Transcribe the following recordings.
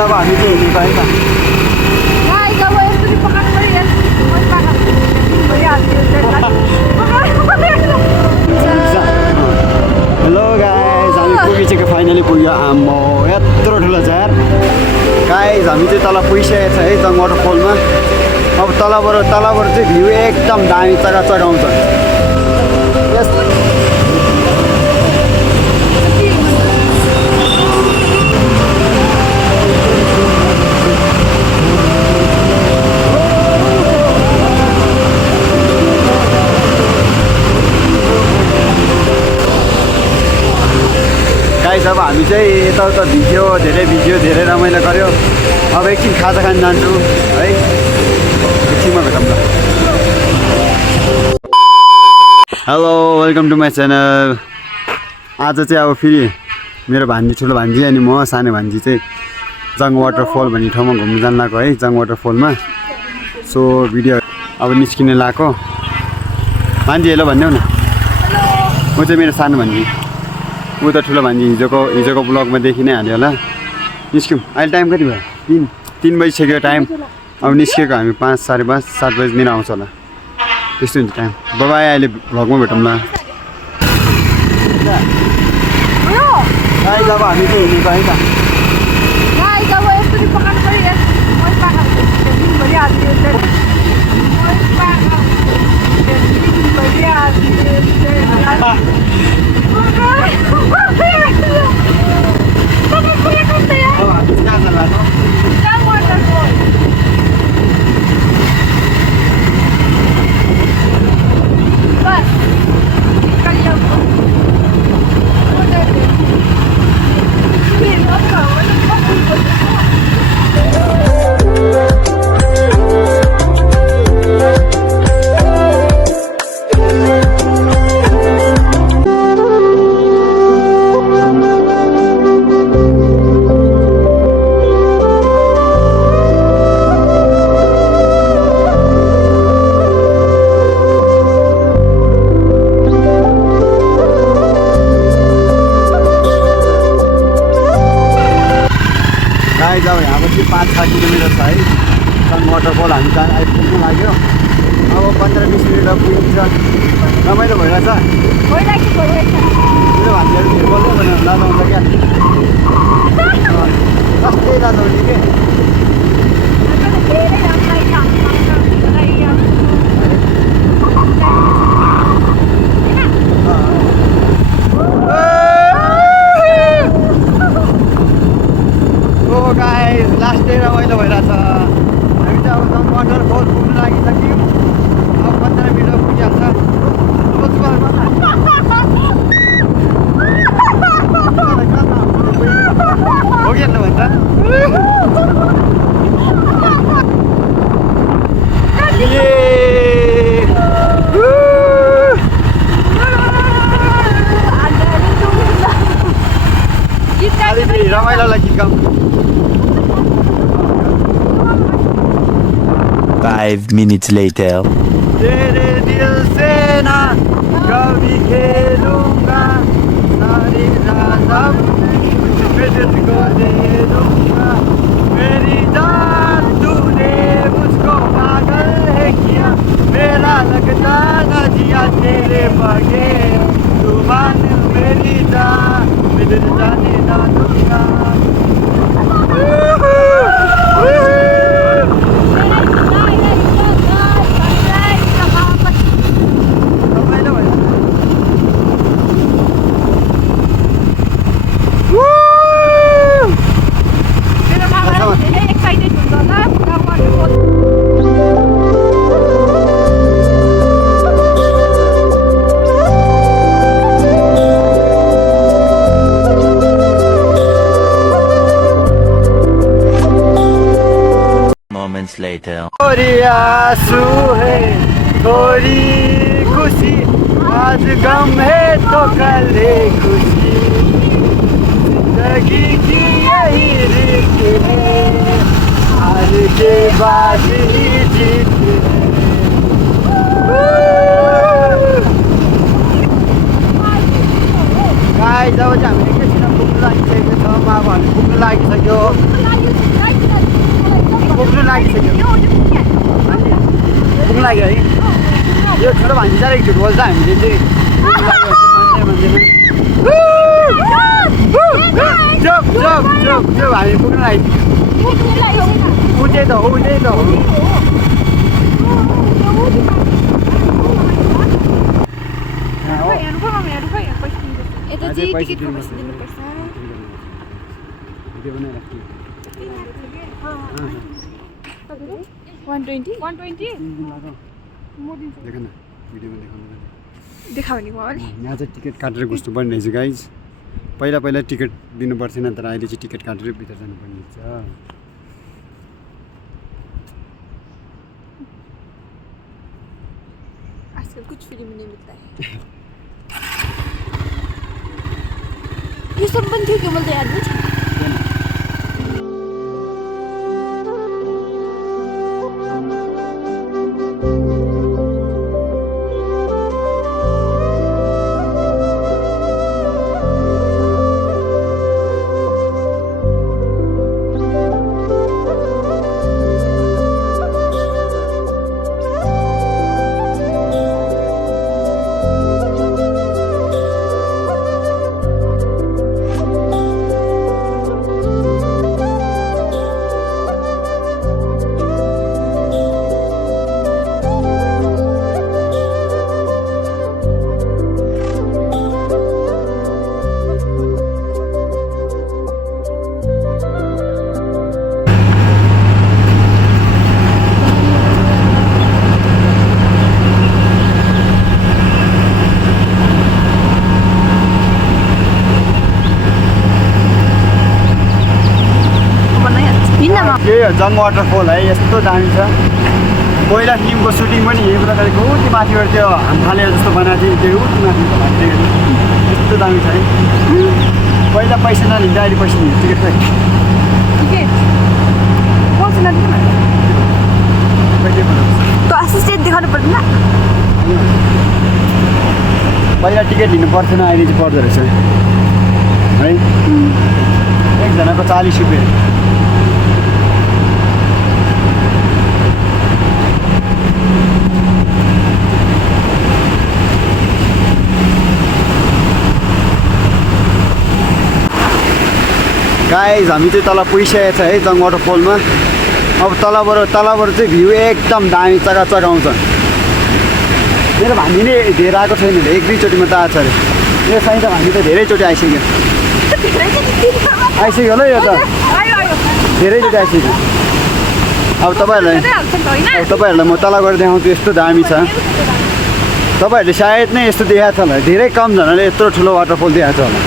अब हामी चाहिँ हिँडेको है त हेलो गाइज हामी पुगिसक्यो फाइनली पुग्यो आम्मो यत्रो ठुलो झार गाइज हामी चाहिँ तल पुगिसकेको छ है जङ वाटरफलमा अब तलबाट चाहिँ भ्यू एकदम दामी चकाचक आउँछ गाइस अब हामी चाहिँ यताउता भिज्यो धेरै रमाइलो गऱ्यो अब एकछिन खाजा खान जान्छु है एकछिनमा भेटौँ ल hello welcome to my channel आज चाहिँ अब फेरि मेरो भान्जी ठुलो भान्जी अनि म सानो भान्जी चाहिँ जङ वाटरफल भन्ने ठाउँमा घुम्नु जान लागेको है जङ वाटरफलमा सो भिडियो अब निस्किने लागेको भान्जी हेलो भनिदेऊ न म चाहिँ मेरो सानो भान्जी ऊ त ठुलो भान्जी हिजोको ब्लगमा देखि नै हाल्यो होला निस्क्यौँ अहिले टाइम कति भयो 3 बजिसक्यो टाइम अब निस्केको हामी 5 साढे 5 7 बजीतिर आउँछ होला त्यस्तो हुन्छ टाइम बाबाई अहिले भ्लगमा भेटौँ ल अब हामी चाहिँ हिँडेको है त अब यहाँबाट 5-6 किलोमिटर छ है जङ वाटरफल हामी आइपुग्नु लाग्यो अब 15-20 मिनटमा पुगिन्छ रमाइलो भइरहेछ मेरो भान्जीहरू फेरि बोल्दै भनेर लाँदाउँछ क्या जस्तै लाँदाउने के गाइस लास्ट डे रमाइलो भइरहेछ हामी चाहिँ अब जङ वाटरफल पुग्नु लागिसक्यौँ अब 15 मिनटमा पुगिहाल्छ पुगिहाल्नु भन्छ रमाइलोलाई गीत गाउँ 5 minutes later. तेरे दिल से ना कभी खेलूंगा सारी रात मैं तुझको दे दूंगा मेरी जान तूने मुझको पागल है किया मेरा लगता ना जिया तेरे बगैर तू मान मेरी जान मैं तुझे जाने ना दूंगा Later. थोड़ी आंसू है थोड़ी खुशी आज गम है तो कल है खुशी जिंदगी की यही रीत है हार के बाद ही जीत गाइस अब चाहिँ हामी एकैछिन पुग्न लागिसकेको छौँ अब हामी पुग्न लागिसक्यो पुग्नु लागिसक्यो पुग्नु लाग्यो है यो छोटो भान्जी चाहिँ झुट बोल्छ हामीले चाहिँ हामी पुग्नु लाग्यो उठे त हो उठे त हो यहाँ चाहिँ टिकट काटेर घुस्नुपर्ने रहेछ गाइज पहिला पहिला टिकट दिनु पर्थेन तर अहिले चाहिँ टिकट काटेर भित्र जानुपर्ने छ आजकल कुछ फ्री में नहीं मिलता है ये सब बंद क्यों बोलते यार मुझे जङ वाटरफल है यस्तो दामी छ पहिला फिल्मको सुटिङ पनि यही प्रकारको उति माथिबाट त्यो हामफाले जस्तो बनाएको थियो त्यो उति माथि यस्तो दामी छ है पहिला पैसा नलिँदा अहिले पैसा लिन्छ टिकट तो असिस्टेन्ट देखाउनु पर्दैन पहिला टिकट लिनु पर्थेन अहिले चाहिँ पर्दो रहेछ है एकजनाको 40 रुपियाँ गाइज हामी चाहिँ तल पुगिसकेको छ है जङ वाटरफलमा अब तलबाट चाहिँ भ्यू एकदम दामी चकाचक आउँछ मेरो भान्जी नै धेरै आएको छैन एक दुईचोटि मात्रै आएको छ अरे यो साइड भान्जी त धेरैचोटि आइसक्यो होला यो त धेरैचोटि आइसक्यो अब तपाईँहरूलाई म तल गएर देखाउँछु यस्तो दामी छ तपाईँहरूले सायद नै यस्तो देखाएको छ होला धेरै कम जनाले यत्रो ठुलो वाटरफल देखाएको छ होला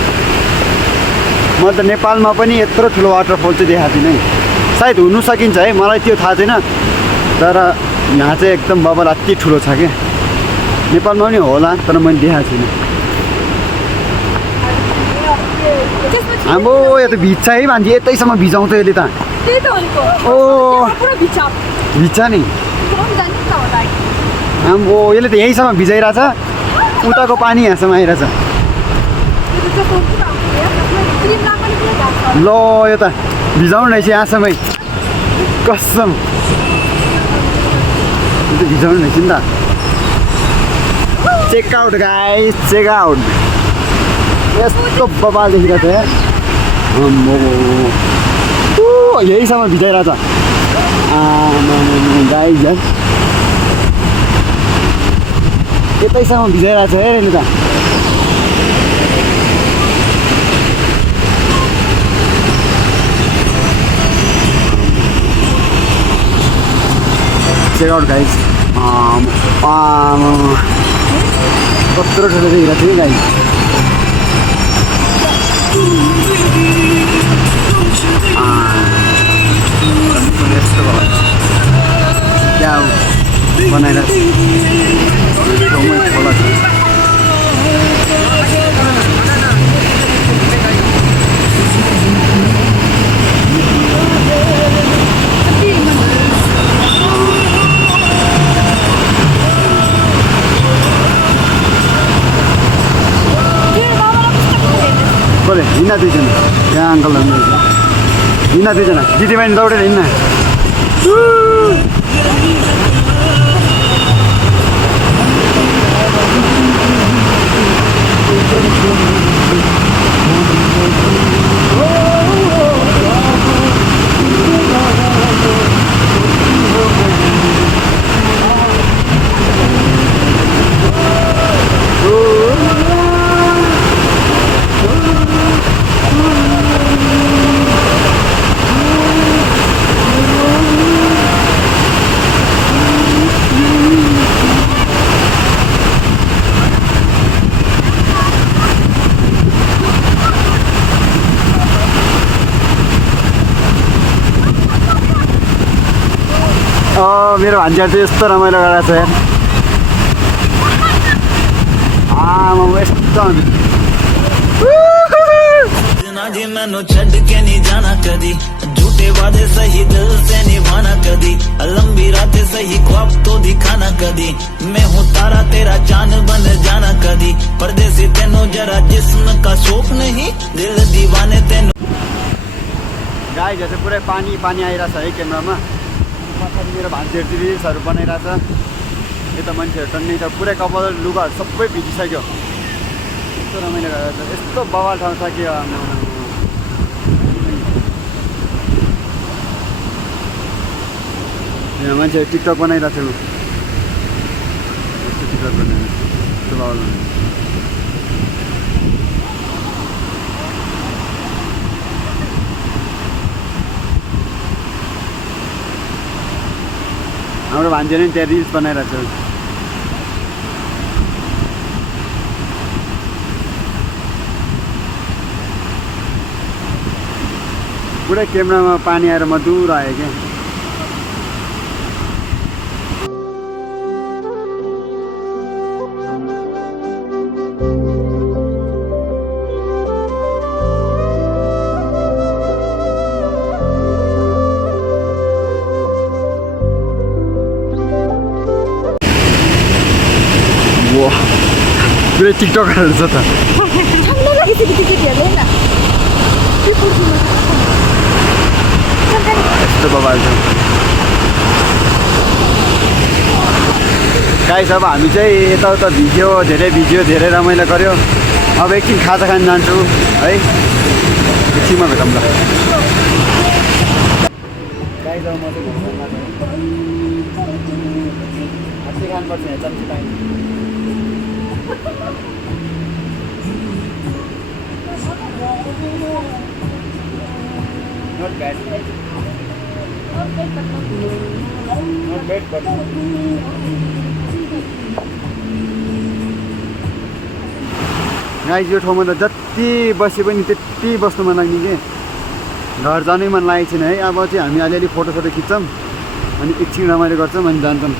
म त नेपालमा पनि यत्रो ठुलो वाटरफल चाहिँ देखाएको थिइनँ सायद हुनु सकिन्छ है मलाई त्यो थाहा छैन तर यहाँ चाहिँ एकदम बबल अति ठुलो छ क्या नेपालमा पनि होला तर मैले देखाएको छैन हाम्रो यो त भिज्छ है मान्छे यतैसम्म भिजाउँछ यसले त ओ भिज्छ नि हाम्रो यसले त यहीँसम्म भिजाइरहेछ उताको पानी यहाँसम्म आइरहेछ ल यो त भिजाउनु रहेछ यहाँसम्मै कसम यो त भिजाउनु रहेछ नि त चेकआउट गाइस चेकआउट यस्तो बबाल देखेको छ यार यहीसम्म भिजाइरहेछ गाइस यार यतैसम्म भिजाइरहेछ हेर यसले त check out guys कत्रो ठुलो देखिरहेको थियो गाइस क्या बनाएर खोला छ कसले हिँड्न दुईजना यहाँ अङ्कल हिँड्न दुईजना दिदीबहिनी दौडेर हिँड्न मेरो भान्जीहरू चाहिँ यस्तो रमाइलो गरेको छ यार। आमा यस्तो जी मैनू छड़ के नहीं जाना कदी, झूठे वादे सही दिल से निभाना कदी, लंबी रातें सही ख्वाब तो दिखाना कदी, मैं हूँ तारा तेरा चांद बन जाना कदी, परदेसी तेनू जरा जिस्म का शौक नहीं, दिल दीवाने तेनू। गाइस चाहिँ पुरै पानी पानी आइरहेछ है क्यामेरामा। पछाडि मेरो भान्जीहरू चाहिँ रिल्सहरू बनाइरहेछ। यता मान्छेहरू टन्नै छ, पुरै कपाल लुगाहरू सबै भिजिसक्यो। यस्तो रमाइलो गरेर छ, यस्तो बवाल ठाउँ छ कि यहाँ मान्छेहरू टिकटक बनाइरहेको थियो। यस्तो टिकटक बनाइरहेको यस्तो बवाल हाम्रो भान्जीले नि त्यहाँ रिल्स बनाइरहेको छ। पुरै क्यामेरामा पानी आएर मधुर आयो क्या। पुरै टिकटकरहरू छ त। यस्तो बवाल छ गाइस। अब हामी चाहिँ यताउता भिज्यो, धेरै रमाइलो गऱ्यो। अब एकछिन खाजा खान जान्छु है, एकछिनमा भेटौँ ल। गाइस अब म चाहिँ हात्ती खानुपर्छ यहाँ चम्ची पाइन्छ। Not bad. Not bad, but guys यो ठाउँमा त जति बसे पनि त्यति बस्नु मन लाग्ने के, घर जानै मन लागेको छैन है। अब चाहिँ हामी अलिअलि फोटोसोटो खिच्छौँ अनि एकछिन रमाइलो गर्छौँ अनि जान्छौँ।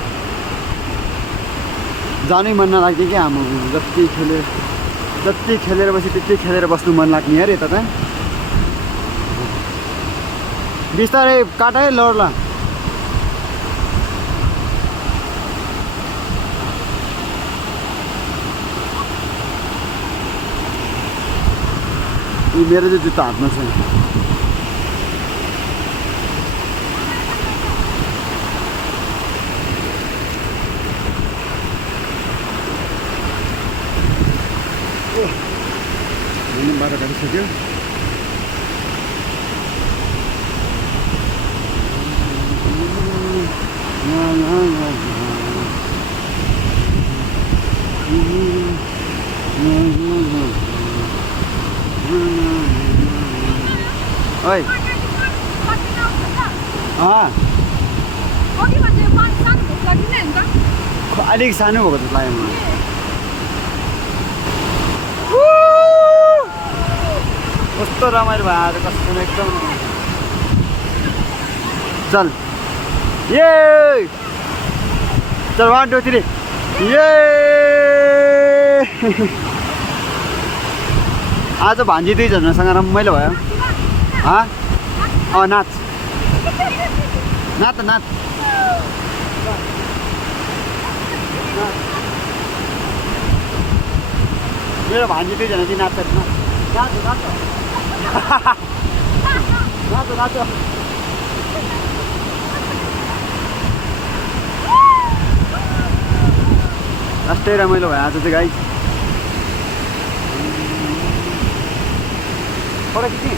जानै मन नलाग्ने क्या हाम्रो, जति खेलेर बसी त्यति खेलेर बस्नु मन लाग्ने यार यता त। बिस्तारै काट है लड्ला। मेरो चाहिँ जुत्ता हातमा छ। बाटो काटिसक्यो। ओइ अलिक सानो भएको जस्तो लाग्यो मलाई। कस्तो रमाइलो भयो आज, कस्तो एकदम। चल ये चल 1 2 3 ये। आज भान्जी दुईजनासँग रमाइलो भयो। नाच नाच नाच। मेरो भान्जी दुईजना चाहिँ नाच्छ। नाच नाच नाच नाच। लास्टै रमाइलो भयो आज चाहिँ गाइस फोटो खिच्ने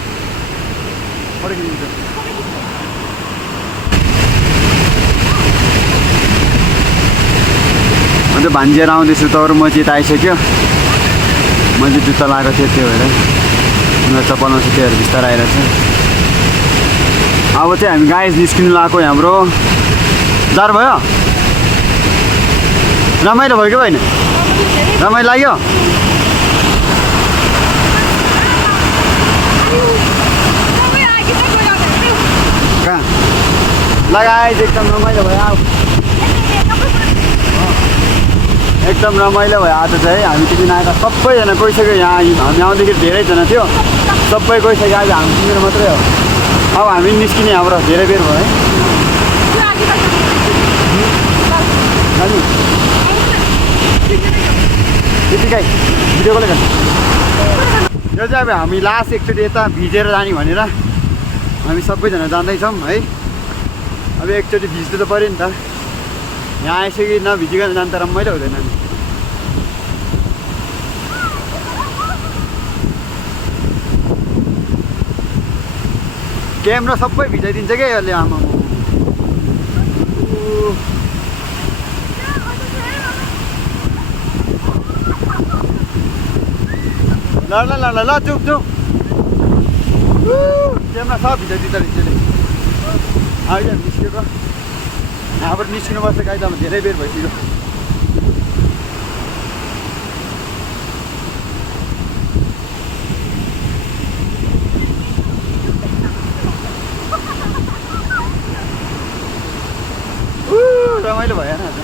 अन्त भान्जिएर आउँदैछु तर म चाहिँ यता आइसक्यो मैले जुत्ता लगाएको थिएँ त्यो भएर उनीहरू चप्पलमा चाहिँ त्योहरू बिस्तारै आइरहेछ अब चाहिँ हामी गाइस निस्किनु लगाएको हाम्रो जार भयो रमाइलो भयो कि होइन रमाइलो लाग्यो कहाँ लगाएछ एकदम रमाइलो भयो एकदम रमाइलो भयो आज चाहिँ हामी त्यो दिन आएर सबैजना गइसक्यो यहाँ हामी आउँदाखेरि धेरैजना थियो सबै गइसक्यो आज हामी तिमीहरू मात्रै हो अब हामी निस्किने हाम्रो धेरै बेर भयो है त्यतिकै भिडियो कसले गर्छ यो चाहिँ अब हामी लास्ट एकचोटि यता भिजेर जाने भनेर हामी सबैजना जाँदैछौँ है अब एकचोटि भिज्नु त पऱ्यो नि त यहाँ आइसक्यो नभिजिकन जानु त रमाइलो हुँदैन नि क्यामेरा सबै भिजाइदिन्छ क्या यसले आमा ल ल ल ल ल चुप चुप क्यामेरा सब भिजाइदिन्छ यसले अहिले निस्केको यहाँबाट निस्किनुपर्छ गाई त अब धेरै बेर भइसक्यो रमाइलो भयो होइन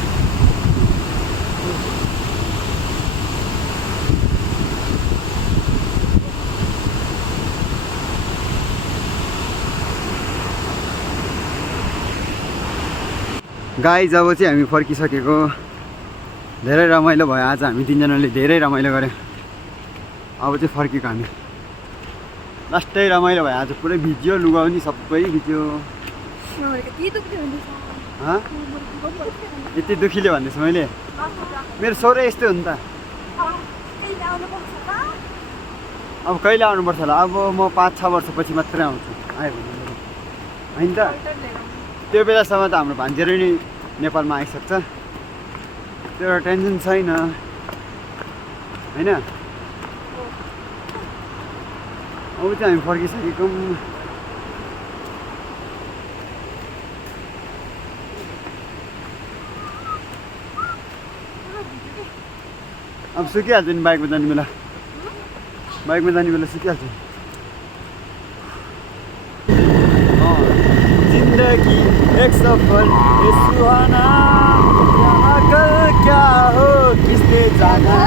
गाई जब चाहिँ हामी फर्किसकेको धेरै रमाइलो भयो आज हामी तिनजनाले धेरै रमाइलो गऱ्यौँ अब चाहिँ फर्केको हामी लास्टै रमाइलो भयो आज पुरै भिज्यो लुगा पनि सबै भिज्यो यति दुखीले भन्दैछु मैले मेरो छोरा यस्तै हो नि त अब कहिले आउनुपर्छ होला अब म 5-6 वर्षपछि मात्रै आउँछु आयो भने होइन त त्यो बेलासम्म त हाम्रो भान्जेरै नै नेपालमा आइसक्छ त्यो एउटा टेन्सन छैन होइन अब चाहिँ हामी फर्किसकेको अब सुकिहाल्छ नि बाइकमा जाने बेला सुकिहाल्छ जिंदगी एक सफर ये सुहाना यहाँ कल क्या हो किसने जाना